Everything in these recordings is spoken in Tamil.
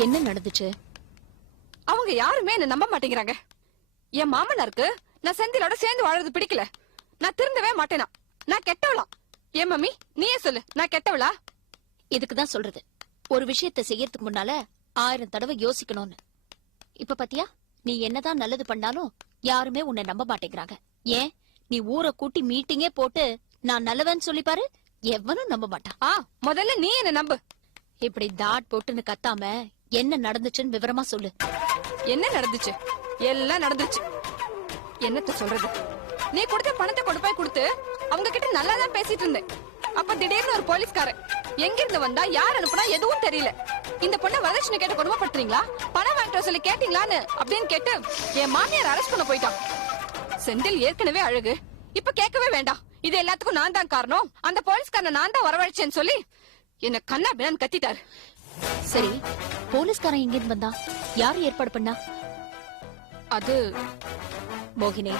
என்ன நடந்துச்சு? அவங்க யாருமே என்ன நம்ப மாட்டேங்கிறாங்க. என் மாமனாருக்கு நான் செந்திலோட சேர்ந்து வாழறது பிடிக்கல. நான் திருந்தவே மாட்டேனா? நான் கெட்டவளா? ஏன் மம்மி நீயே சொல்லு, நான் கெட்டவளா? இதுக்குதான் சொல்றது, ஒரு விஷயத்தை செய்யறதுக்கு முன்னால 1000 தடவை யோசிக்கணும்னு. இப்ப பாத்தியா, நீ என்னதான் நல்லது பண்ணாலும் யாருமே உன்னை நம்ப மாட்டேங்கிறாங்க. ஏன், நீ ஊரை கூட்டி மீட்டிங்கே போட்டு நான் நல்லவன்னு சொல்லி பாரு, எவனும் நம்ப மாட்டான். முதல்ல நீ என்ன நம்பு. இப்படி தாட் போட்டுன்னு கத்தாம என்ன நடந்துச்சுன்னு விவரமா சொல்லு. என்ன நடந்துச்சு? எல்லாம் நடந்துச்சு. என்னத்த சொல்றது? நீ கொடுத்த பணத்தை கொண்டு போய் கொடுத்து அவங்க கிட்ட நல்லாதான் பேசிட்டு இருந்தேன். அப்ப திடீர்னு ஒரு போலீஸ்காரன் எங்க இருந்து வந்தா, யார் அனுப்புனா எதுவும் தெரியல. இந்த பொண்ணை வரதட்சணை கேட்டு கொடுமைப்படுத்துறீங்களா, பணம் வாங்கிட்டு சொல்லி கேட்டீங்களான்னு அப்படின்னு கேட்டு என் மாமியார் அரெஸ்ட் பண்ண போயிட்டான். செந்தில் ஏற்கனவே அழகு, இப்ப கேட்கவே வேண்டாம். இது எல்லாத்துக்கும் நான் தான் காரணம், அந்த போலீஸ்காரனை நான் தான் வரவழைச்சேன்னு சொல்லி என்ன கண்ணா பின்னான்னு கத்திட்டாரு. சரி, போலீஸ்காரன் எங்க இருந்து வந்தா, யாரு ஏற்பாடு பண்ணா? அது மோகினி,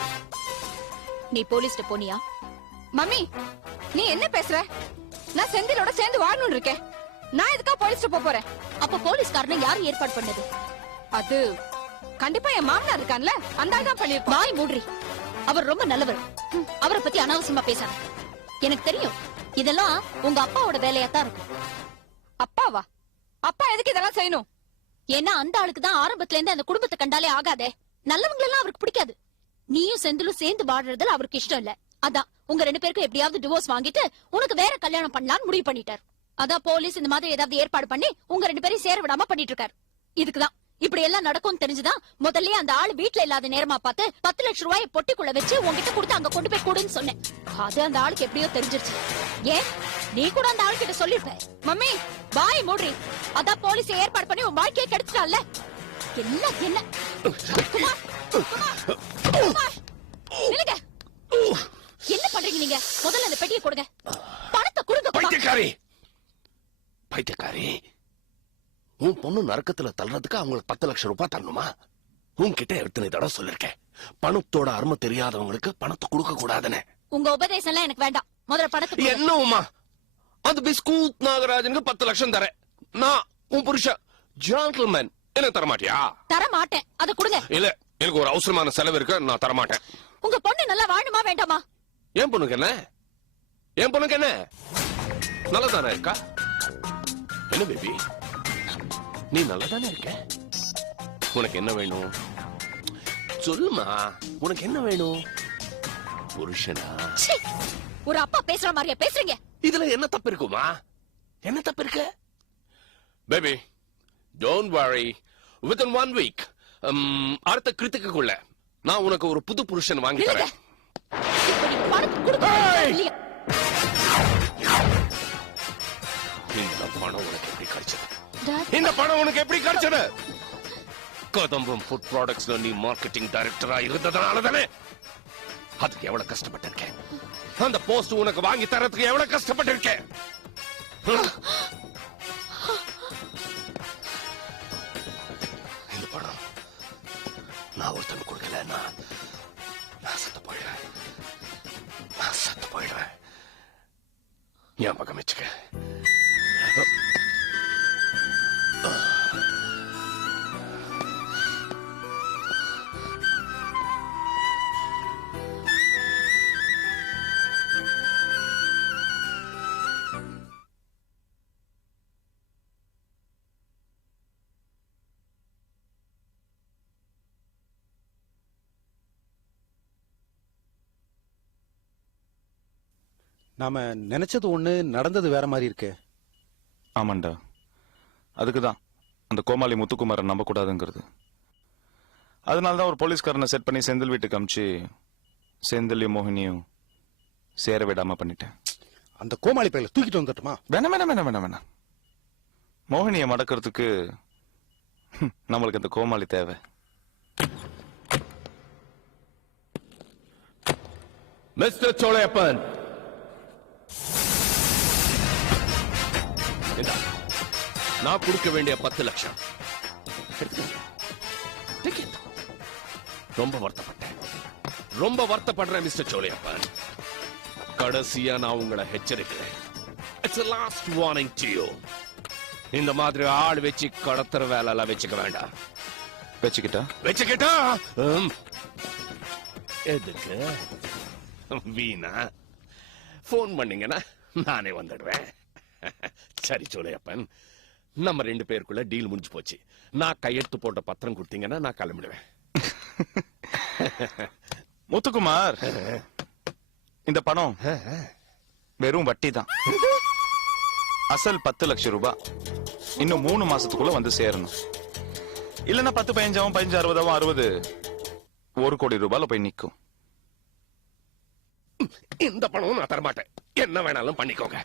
நீ போலீஸ்ட போனியா? மம்மி நீ என்ன பேசுற? நான் செந்திலோட சேர்ந்து வாழணும்னு இருக்கேன். நான் எதுக்கா போலீஸ்ட போறேன்? அப்ப போலீஸ்காரனை யாரு ஏற்பாடு பண்ணது? அது கண்டிப்பா என் மாமனார் இருக்கான்ல, அந்த ஆள் தான் பண்ணிருப்பான். வாய் மூடுறி, அவர் ரொம்ப நல்லவர். அவரை பத்தி அனாவசியமா பேசாத. எனக்கு தெரியும், இதெல்லாம் உங்க அப்பாவோட வேலையா தான் இருக்கும். அப்பாவா? அப்பா எதுக்கு இதெல்லாம் செய்யணும்? ஏன்னா அந்த ஆளுக்கு தான் ஆரம்பத்துல இருந்து அந்த குடும்பத்தை கண்டாலே ஆகாதே. நல்லவங்க எல்லாம் அவருக்கு பிடிக்காது. நீயும் செந்திலும் சேர்ந்து வாடுறதுல அவருக்கு இஷ்டம் இல்ல. அதான் உங்க 2 பேருக்கும் எப்படியாவது டிவோர்ஸ் வாங்கிட்டு உனக்கு வேற கல்யாணம் பண்ணலாம்னு முடிவு பண்ணிட்டார். அதான் போலீஸ் இந்த மாதிரி ஏதாவது ஏற்பாடு பண்ணி உங்க 2 பேரையும் சேர விடாம பண்ணிட்டு இருக்காரு. இதுக்குதான் இப்படி எல்லாம் நடக்கும் தெரிஞ்சுதான் முதல்ல அந்த ஆளு வீட்டுல இல்லாத நேரமா பார்த்து 10 லட்சம் ரூபாயை பொட்டிக்குள்ள வச்சு உங்ககிட்ட கொடுத்து அங்க கொண்டு போய் கொடுன்னு சொன்னேன். அது அந்த ஆளுக்கு எப்படியோ தெரிஞ்சிருச்சு. ஏன், நீ கூட அந்த ஆளு கிட்ட சொல்லிருப்ப. மம்மி வாய் மூடுறி, அதான் போலீஸ் ஏற்பாடு பண்ணி உன் வாழ்க்கையை கெடுத்துட்டான்ல. என்ன என்ன என்ன பண்றீங்க நீங்க? முதல்ல அந்த பெட்டியை கொடுங்க, பணத்தை கொடுங்க. பைத்தியக்காரி, பைத்தியக்காரி, உன் பொண்ணு நரக்கத்துல தள்ளுறதுக்கு அவங்களுக்கு 10 லட்சம் ரூபாய் தரணுமா? உன்கிட்ட எத்தனை தடவை சொல்லிருக்கேன், பணத்தோட அருமை தெரியாதவங்களுக்கு பணத்தை கொடுக்க கூடாதுன்னு. உங்க உபதேசம் எல்லாம் எனக்கு வேண்டாம். முதல்ல பணத்தை என்னவுமா? அந்த பிஸ்கூத் நாகராஜனுக்கு 10 லட்சம் தரேன். நான் உன் புருஷன் ஜென்டில்மேன், என்ன தரமாட்டியா? தர மாட்டேன், அதை கொடுங்க. இல்ல, எனக்கு ஒரு அவசரமான செலவு இருக்கு, நான் தரமாட்டேன். உங்க பொண்ணு நல்லா வாழுமா வேண்டாமா? என் பொண்ணுக்கு என்ன? என் பொண்ணுக்கு என்ன? நல்லதானே இருக்கா? என்ன பேபி, நீ நல்லதானே இருக்க? உனக்கு என்ன வேணும் சொல்லுமா? உனக்கு என்ன வேணும்? புருஷனா? ஒரு அப்பா பேசுற மாதிரியா பேசுறீங்க? இதுல என்ன தப்பு இருக்குமா? என்ன தப்பு இருக்கு? Baby don't worry, within 1 week அடுத்த கிருத்திக்குள்ள நான் உனக்கு ஒரு புது புருஷன் வாங்கி தரேன். இந்த பணம் உனக்கு எப்படி கிடைச்சது? இந்த பணம் உனக்கு எப்படி கிடைச்சது? கதம்பம் ஃபுட் ப்ராடக்ட்ஸ்ல நீ மார்க்கெட்டிங் டைரக்டரா இருந்ததனால தானே. அதுக்கு எவ்வளவு கஷ்டப்பட்டிருக்கேன். அந்த போஸ்ட் உனக்கு வாங்கி தரதுக்கு எவ்வளவு கஷ்டப்பட்டிருக்கேன். இந்த பணம் நான் ஒருத்தன் கொடுக்கலன்னா நான் செத்து போயிடுவேன். நான் செத்து போயிடுவேன். ஞாபகம் வச்சுக்க. நாம நினைச்சது ஒண்ணு, நடந்தது வேற மாதிரி இருக்கு. ஆமாண்டா, அதுக்குதான் அந்த கோமாளி முத்துக்குமாரை நம்ப கூடாதுங்கிறது. அதனாலதான் ஒரு போலீஸ்காரனை செட் பண்ணி செந்தில் வீட்டுக்கு அமிச்சு செந்திலையும் மோகினியும் சேர விடாம பண்ணிட்டேன். அந்த கோமாளி பையில தூக்கிட்டு வந்துட்டுமா? வேணாம் வேணாம் வேணாம் வேணாம் வேணாம். மோகினியை மடக்கிறதுக்கு நம்மளுக்கு அந்த கோமாளி தேவை. மிஸ்டர் சோழையப்பன், நான் கொடுக்க வேண்டிய 10 லட்சம் ரொம்ப வருத்தப்பட்டேன், ரொம்ப வருத்தப்படுறேன் மிஸ்டர் சோழையப்பன். கடைசியா நான் உங்களை எச்சரிக்கிறேன். It's a last warning to you. இந்த மாதிரி ஆள் வச்சு கடத்துற வேலை எல்லாம் வச்சுக்க வேண்டாம். வச்சுக்கிட்டா எதுக்கு வீணா போன் பண்ணீங்கன்னா நானே வந்துடுவேன். சரி சோலையப்பன், நம்ம 2 பேருக்குள்ள டீல் முடிஞ்சு போச்சு. நான் கையெழுத்து போட்ட பத்திரம் கொடுத்தீங்கன்னா நான் கிளம்பிடுவேன். முத்துக்குமார், இந்த பணம் வெறும் வட்டி தான். அசல் 10 லட்சம் ரூபாய் இன்னும் 3 மாசத்துக்குள்ள வந்து சேரணும். இல்லன்னா 10, 15, 15, 60, 60 1 கோடி ரூபாயில போய் நிக்கும். இந்த பணமும் நான் தரமாட்டேன். என்ன வேணாலும் பண்ணிக்கோங்க.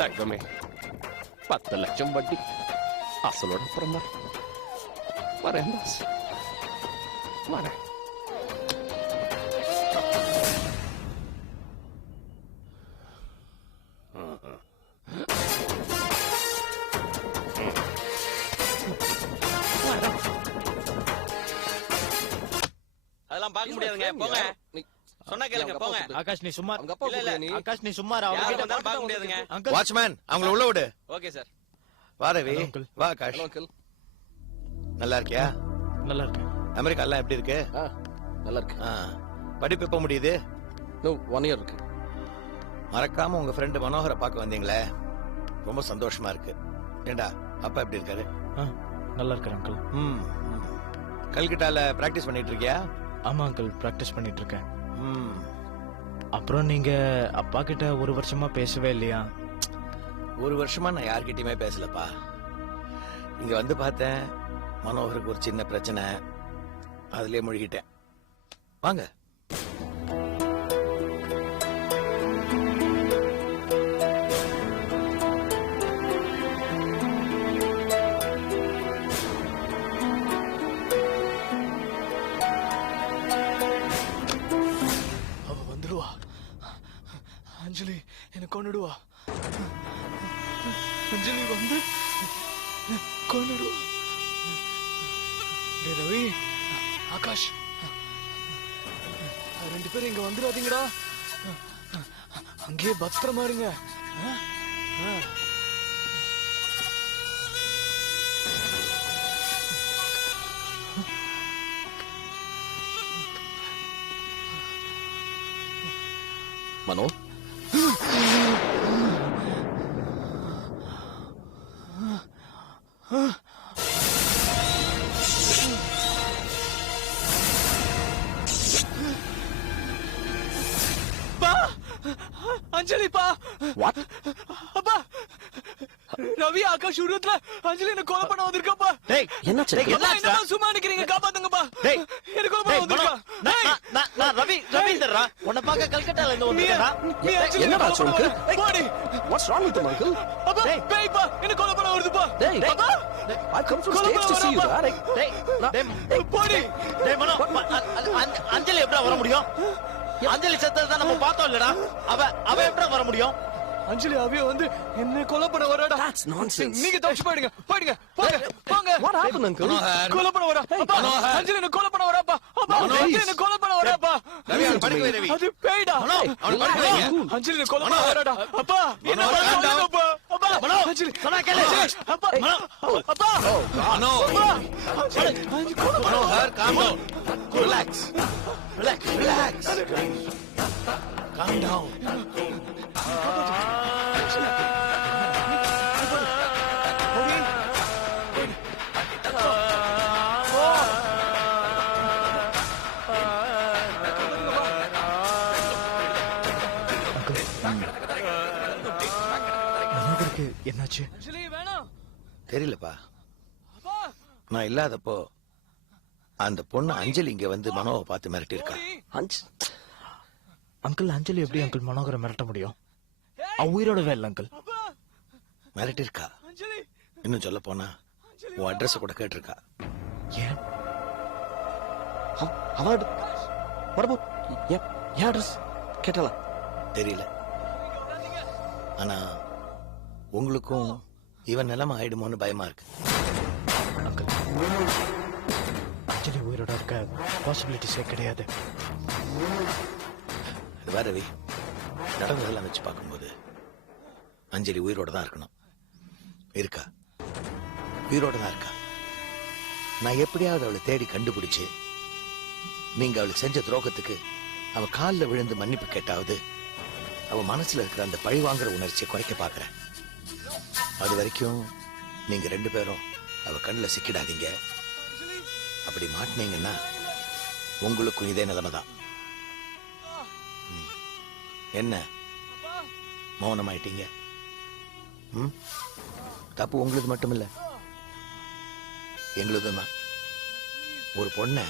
தங்கமே, 10 லட்சம் வட்டி அசலோட அப்புறமா வரேன் பாஸ், வரேன். அதெல்லாம் பார்க்க முடியாதுங்க, போங்க. சொன்னா கேளுங்க, போங்க. ஆகாஷ் நீ சும்மா இல்ல, இல்ல. ஆகாஷ் நீ சும்மா யாரும் வந்தாலும் பார்க்க முடியாதுங்க. அங்கிள் வாட்ச்மேன் அவங்கள உள்ள விடு. Okay sir. வா ரவி, uncle. வா ஆகாஷ். நல்லா இருக்கியா? நல்லா இருக்கேன். அமெரிக்கா எல்லாம் எப்படி இருக்கு? நல்லா இருக்கு. படிப்பு எப்ப முடியுது? 1 இயர் இருக்கு. மறக்காம உங்க ஃப்ரெண்ட் மனோகரை பார்க்க வந்தீங்களே, ரொம்ப சந்தோஷமா இருக்கு. ஏண்டா அப்பா எப்படி இருக்காரு? நல்லா இருக்கேன் அங்கிள். ம், கல்கட்டால பிராக்டிஸ் பண்ணிட்டு இருக்கியா? ஆமா அங்கிள், பிராக்டிஸ் பண்ணிட்டு இருக்கேன். ம், அப்புறம் நீங்க அப்பா கிட்ட 1 வருஷமா பேசவே இல்லையா? 1 வருஷமா நான் யார்கிட்டயுமே பேசலப்பா. இங்க வந்து பார்த்தேன், மனோகருக்கு ஒரு சின்ன பிரச்சனை, அதுலயே முழுகிட்டேன். வாங்க. அவ வந்துடுவா. அஞ்சலி என்ன கொன்னுடுவா. அஞ்சலி வந்து கொன்னுடுவா. டேய் ரவி, ஆகாஷ், 2 பேரும் இங்க வந்துடாதீங்கடா. அங்கேயே பத்திரமா இருங்க. மனோ, அஞ்சலி பா. வாட்? அப்பா, ரவி ஆகாஷ் விடுறதுல அஞ்சலி என்ன கொலை பண்ண வந்திருக்காப்பா. டேய் என்னாச்சு? என்னமா சும்மா நிக்கிறீங்க, காப்பாத்துங்கப்பா. டேய், என்ன கொலை பண்ண வந்திருக்கா. நான் ரவீந்திரா, உன்னை பார்க்க கல்கட்டால இருந்து வந்திருக்கேன்டா. நீ அஞ்சலி என்னடா கொலை பண்ண சொல்லுங்க? வர. போடி. What's wrong with them, uncle? அப்பா, பேய்ப்பா, என்ன கொலை பண்ண வருதுப்பா. Hey, அப்பா, I come from கொலை States to பண்ண see you, வராப்பா. Dad. போடி. டேய் மனோ, அஞ்சலி எப்படா வர முடியும்? அஞ்சலி செத்ததான் நம்ம பார்த்தோம் இல்லடா. அவ எப்படா வர முடியும்? அஞ்சலி அவிய வந்து என்ன கொலை பண்ண வராடா. That's nonsense. நீங்க தப்பிச்சு போயிடுங்க, போயிடுங்க, போங்க, போங்க. What happened, uncle? கொலை பண்ண வரா. அப்பா, அஞ்சலி என்ன கொலை பண்ண வராப்பா. அப்பா, அஞ்சலி என்ன கொலை பண்ண வராப்பா. ரவி, அவன் படுக்க வை ரவி. அது பேய்டா. மனோ, அவன் படுக்க வைங்க. அஞ்சலி என்ன கொலை பண்ண வராடா. அப்பா, என்ன பண்ணுங்கப்பா. அப்பா, மனோ, அஞ்சலி சொன்னா கேளு. அப்பா, அப்பா, மனோ, அஞ்சலி கொலை பண்ண Manohar, calm down. Relax. Calm down. மனோகருக்கு என்னாச்சு? தெரியலப்பா. நான் இல்லாதப்போ அந்த பொண்ணு அஞ்சலி இங்க வந்து மனோவை பார்த்து மிரட்டி இருக்கா. அங்கிள், அஞ்சலி எப்படி அங்கிள் மனோகரை மிரட்ட முடியும்? அவ உயிரோடவே இல்லை அங்கிள். மிரட்டி இருக்கா. இன்னும் சொல்ல போனா உன் அட்ரஸ் கூட கேட்டிருக்கா. ஏன்? கேட்டலா? தெரியல. ஆனா உங்களுக்கும் இவன் நிலைமை ஆயிடுமோன்னு பயமா இருக்கு. அங்கிள் அஞ்சலி உயிரோட இருக்க பாசிபிலிட்டிஸே கிடையாது. அது வேற ரவி, நடந்ததெல்லாம் வச்சு பார்க்கும்போது அஞ்சலி உயிரோட தான் இருக்கணும். இருக்கா? உயிரோட தான் இருக்கா. நான் எப்படியாவது அவளை தேடி கண்டுபிடிச்சு நீங்க அவளுக்கு செஞ்ச துரோகத்துக்கு அவ காலில் விழுந்து மன்னிப்பு கேட்டாவது அவ மனசுல இருக்கிற அந்த பழி வாங்குற உணர்ச்சியை குறைக்க பாக்குறேன். அது வரைக்கும் நீங்க 2 பேரும் அவ கண்ணில் சிக்கிடாதீங்க. அப்படி மாட்டினீங்கன்னா உங்களுக்கும் இதே நிலைமை தான். என்ன மௌனமாயிட்டீங்க? தப்பு உங்களுக்கு மட்டும் இல்ல, எங்களுதும் தான். ஒரு பொண்ணை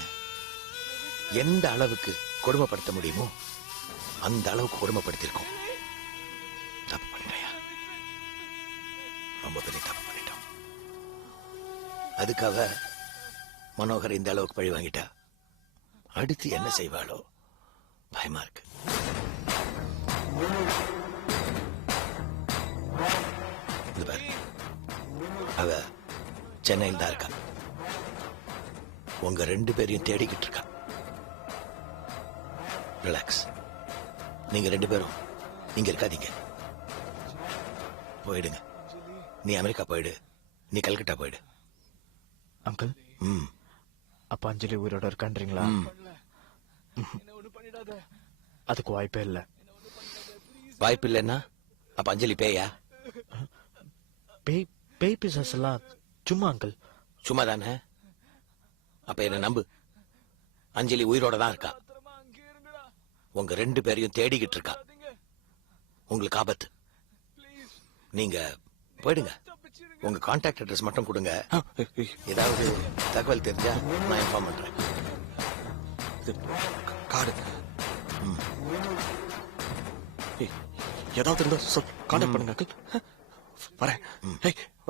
எந்த அளவுக்கு கொடுமைப்படுத்த முடியுமோ அந்த அளவுக்கு கொடுமைப்படுத்திருக்கோம். தப்பு பண்ணிட்டோயா, ரொம்ப பெரிய தப்பு பண்ணிட்டோம். அதுக்காக மனோகர் இந்த அளவுக்கு பழி வாங்கிட்டா அடுத்து என்ன செய்வாளோ பயமா இருக்கு. இது பாரு, அவ சென்னையில் தான் இருக்கா. உங்க 2 பேரையும் தேடிக்கிட்டு இருக்கா. ரிலாக்ஸ். நீங்க 2 பேரும் இங்க இருக்காதீங்க, போயிடுங்க. நீ அமெரிக்கா போயிடு, நீ கல்கட்டா போயிடு. அங்கிள் அப்ப அஞ்சலி உயிரோட இருக்கான்றீங்களா? அதுக்கு வாய்ப்பே இல்ல. வாய்ப்பு இல்லைன்னா அப்ப அஞ்சலி பேயா? பேய் பேய் பிசாஸ் எல்லாம் சும்மா அங்கிள். சும்மா தானே? அப்ப என்ன நம்பு, அஞ்சலி உயிரோட தான் இருக்கா. உங்க 2 பேரையும் தேடிக்கிட்டு இருக்கா. உங்களுக்கு ஆபத்து. நீங்க போயிடுங்க. உங்க கான்டாக்ட் அட்ரஸ் மட்டும் கொடுங்க. ஏதாவது தகவல் தெரிஞ்சா நான் இன்ஃபார்ம் பண்றேன். கார்டு ஏதாவது இருந்தா சொல், கான்டாக்ட் பண்ணுங்க அங்கிள். வரேன்.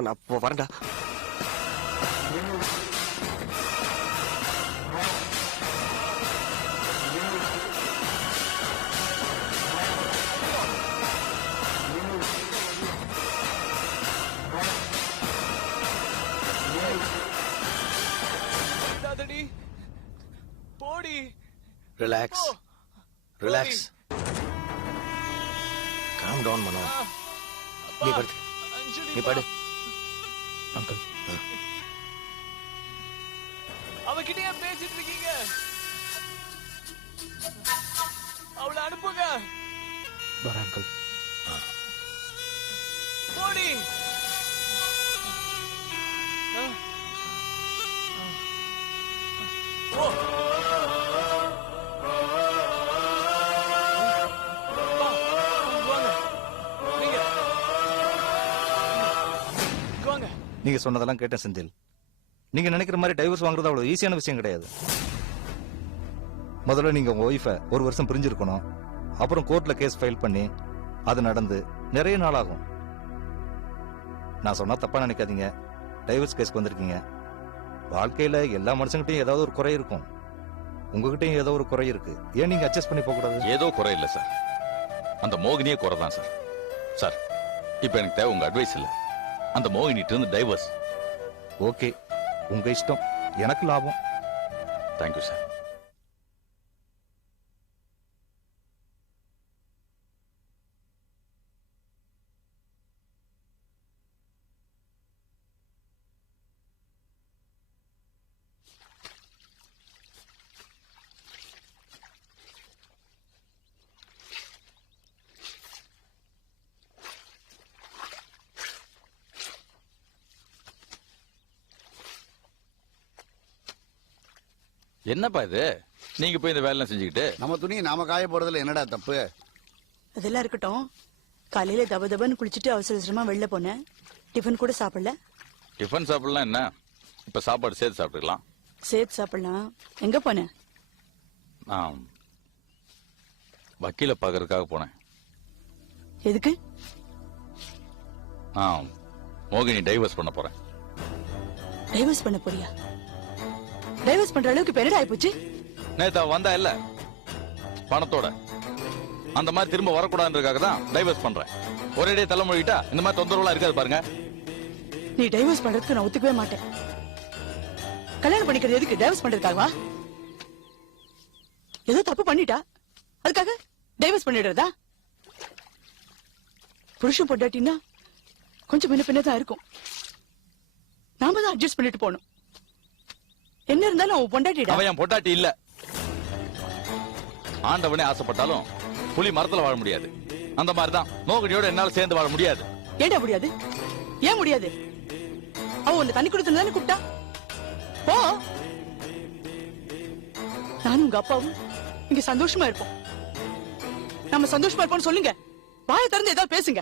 நான் வரேன்டா. போடி. Relax, relax. Calm down Mano. நீ படு, நீ படு. அங்கிள் அவகிட்ட ஏன் பேசிட்டு இருக்கீங்க? அவளை அனுப்புங்க. வரேன் அங்கிள். போடி. ஓ நீங்க சொன்னதெல்லாம் கேட்டேன் செந்தில். நீங்க நினைக்கிற மாதிரி டைவர்ஸ் வாங்குறது அவ்வளவு ஈஸியான விஷயம் கிடையாது. முதல்ல நீங்க உங்க ஒய்ஃபை 1 வருஷம் பிரிஞ்சிருக்கணும். அப்புறம் கோர்ட்ல கேஸ் ஃபைல் பண்ணி அது நடந்து நிறைய நாள் ஆகும். நான் சொன்னா தப்பா நினைக்காதீங்க. டைவர்ஸ் கேஸ்க்கு வந்திருக்கீங்க. வாழ்க்கையில எல்லா மனுஷங்கிட்டையும் ஏதாவது ஒரு குறை இருக்கும். உங்ககிட்டயும் ஏதோ ஒரு குறை இருக்கு. ஏன் நீங்க அட்ஜஸ்ட் பண்ணி போக கூடாது? ஏதோ குறை இல்ல சார், அந்த மோகினியே குறை தான் சார். சார், இப்ப எனக்கு தேவை உங்க அட்வைஸ் இல்ல, அந்த மோகினிட்டு இருந்து டைவர்ஸ். ஓகே, உங்க இஷ்டம், எனக்கு லாபம். Thank you sir. என்னப்பா இது, நீங்க போய் இந்த வேலை செஞ்சுக்கிட்டு? நம்ம துணியை நாம காய போறதுல என்னடா தப்பு? அதெல்லாம் இருக்கட்டும். காலையில தபன்னு குளிச்சுட்டு அவசர அவசரமா வெளில போனேன். டிஃபன் கூட சாப்பிடல. டிஃபன் சாப்பிடலாம் என்ன, இப்ப சாப்பாடு சேர்த்து சாப்பிட்டுக்கலாம். சேர்த்து சாப்பிடலாம். எங்க போனேன்? நான் வக்கீல பாக்குறதுக்காக போனேன். எதுக்கு? நான் மோகினி டைவர்ஸ் பண்ண போறேன். டைவர்ஸ் பண்ண போறியா? டைவர்ஸ் பண்ற அளவுக்கு பெருடா ஆயிப்போச்சு. நேத்தா வந்தா இல்ல பணத்தோட, அந்த மாதிரி திரும்ப வரக்கூடாதுன்றதுக்காக தான் டைவர்ஸ் பண்றேன். ஒரேடியே தலைமொழிட்டா இந்த மாதிரி தொந்தரவுலாம் இருக்காது பாருங்க. நீ டைவர்ஸ் பண்றதுக்கு நான் ஒத்துக்கவே மாட்டேன். கல்யாணம் பண்ணிக்கிறது எதுக்கு? டைவர்ஸ் பண்றதுக்காகவா? ஏதோ தப்பு பண்ணிட்டா அதுக்காக டைவர்ஸ் பண்ணிடுறதா? புருஷன் பொண்டாட்டின்னா கொஞ்சம் முன்ன பின்னதான் இருக்கும். நாம தான் அட்ஜஸ்ட் பண்ணிட்டு போகணும். என்ன இருந்தாலும் அவன் பொண்டாட்டிடா. அவன் என் பொண்டாட்டி இல்ல. ஆண்டவனே ஆசைப்பட்டாலும் புலி மரத்துல வாழ முடியாது. அந்த மாதிரிதான் மோகினியோட என்னால சேர்ந்து வாழ முடியாது. ஏண்டா முடியாது? ஏன் முடியாது? அவன் உன்னை தண்ணி கொடுத்து தானே கூப்பிட்டா. போ. நானும் உங்க அப்பாவும் இங்க சந்தோஷமா இருப்போம். நம்ம சந்தோஷமா இருப்போம்னு சொல்லுங்க. வாயை திறந்து ஏதாவது பேசுங்க.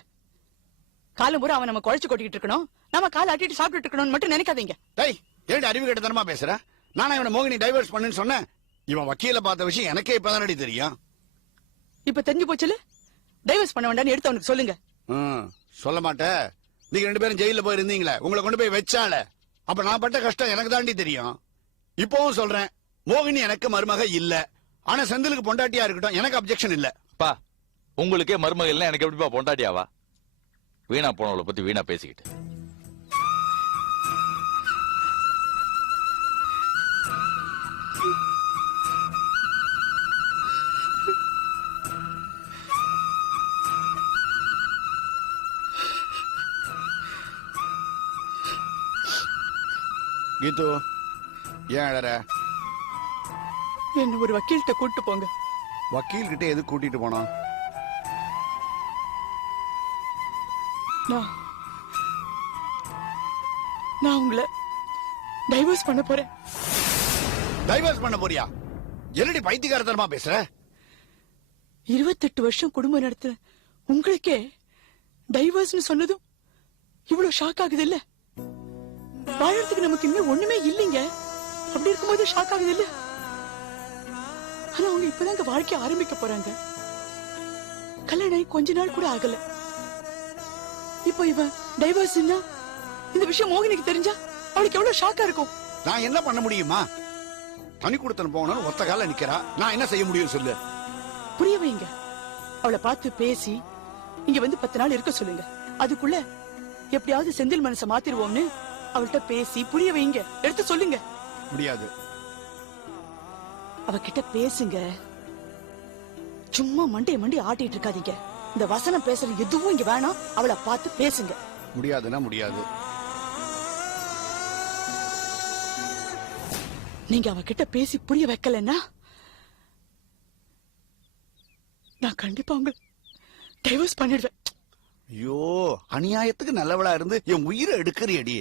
காலம் பூரா அவன் நம்ம குழைச்சு கொட்டிக்கிட்டு இருக்கணும், நம்ம காலை ஆட்டிட்டு சாப்பிட்டு இருக்கணும்னு மட்டும் நினைக்காதீங்க. டேய், ஏன் அறிவு கட்டத்தனமா பேசுற? நானா இவனை மோகினி டைவர்ஸ் பண்ணுன்னு சொன்னேன்? இவன் வக்கீல பார்த்த விஷயம் எனக்கே இப்பதானடி தெரியும். இப்ப தெரிஞ்சு போச்சுல, டைவர்ஸ் பண்ண வேண்டாம்னு எடுத்து அவனுக்கு சொல்லுங்க. சொல்ல மாட்டேன். நீங்க 2 பேரும் ஜெயில போய் இருந்தீங்களே, உங்களை கொண்டு போய் வச்சால, அப்ப நான் பட்ட கஷ்டம் எனக்கு தாண்டி தெரியும். இப்பவும் சொல்றேன், மோகினி எனக்கு மருமக இல்ல. ஆனா செந்திலுக்கு பொண்டாட்டியா இருக்கட்டும், எனக்கு அப்செக்ஷன் இல்ல. பா, உங்களுக்கே மருமகள் இல்ல, எனக்கு எப்படிப்பா பொண்டாட்டியாவா? வீணா போனவளை பத்தி வீணா பேசிக்கிட்டு. கீது, ஏன் அழற? என்ன ஒரு வக்கீல்கிட்ட கூட்டு போங்க. வக்கீல் கிட்ட எது கூட்டிட்டு போனோம்? நான் உங்களை டைவர்ஸ் பண்ண போறேன். டைவர்ஸ் பண்ண போறியா? என்னடி பைத்தியக்காரத்தனமா பேசுற? 28 வருஷம் குடும்பம் நடத்துற உங்களுக்கே டைவர்ஸ்னு சொன்னதும் இவ்வளவு ஷாக் ஆகுது இல்ல? வாழறதுக்கு நமக்கு இன்னும் ஒண்ணுமே இல்லைங்க. அப்படி இருக்கும்போது ஷாக் ஆகுது இல்ல? ஆனா அவங்க இப்பதாங்க வாழ்க்கை ஆரம்பிக்க போறாங்க. கல்யாணம் ஆகி கொஞ்ச நாள் கூட ஆகல. இப்போ இவன் டைவர்ஸ்னா இந்த விஷயம் மோகினிக்கு தெரிஞ்சா அவளுக்கு எவ்வளவு ஷாக்கா இருக்கும். நான் என்ன பண்ண முடியுமா? தனி கொடுத்தன போகணும்னு ஒத்த கால நிக்கிறா. நான் என்ன செய்ய முடியும் சொல்லு? புரிய வைங்க. அவளை பார்த்து பேசி இங்க வந்து 10 நாள் இருக்க சொல்லுங்க. அதுக்குள்ள எப்படியாவது செந்தில் மனசை மாத்திருவோம்னு அவள்கிட்ட பேசி புரிய வைங்க. எடுத்து சொல்லுங்க. முடியாது. அவகிட்ட பேசுங்க. சும்மா மண்டைய ஆட்டிட்டு இருக்காதீங்க. இந்த வசனம் பேசுற எதுவும் இங்க வேணாம். அவளை பார்த்து பேசுங்க. முடியாதுன்னா முடியாது. நீங்க அவகிட்ட பேசி புரிய வைக்கலன்னா நான் கண்டிப்பா உங்க டைவர்ஸ் பண்ணிடுவேன். ஐயோ, அநியாயத்துக்கு நல்லவளா இருந்து என் உயிரை எடுக்கறியடி.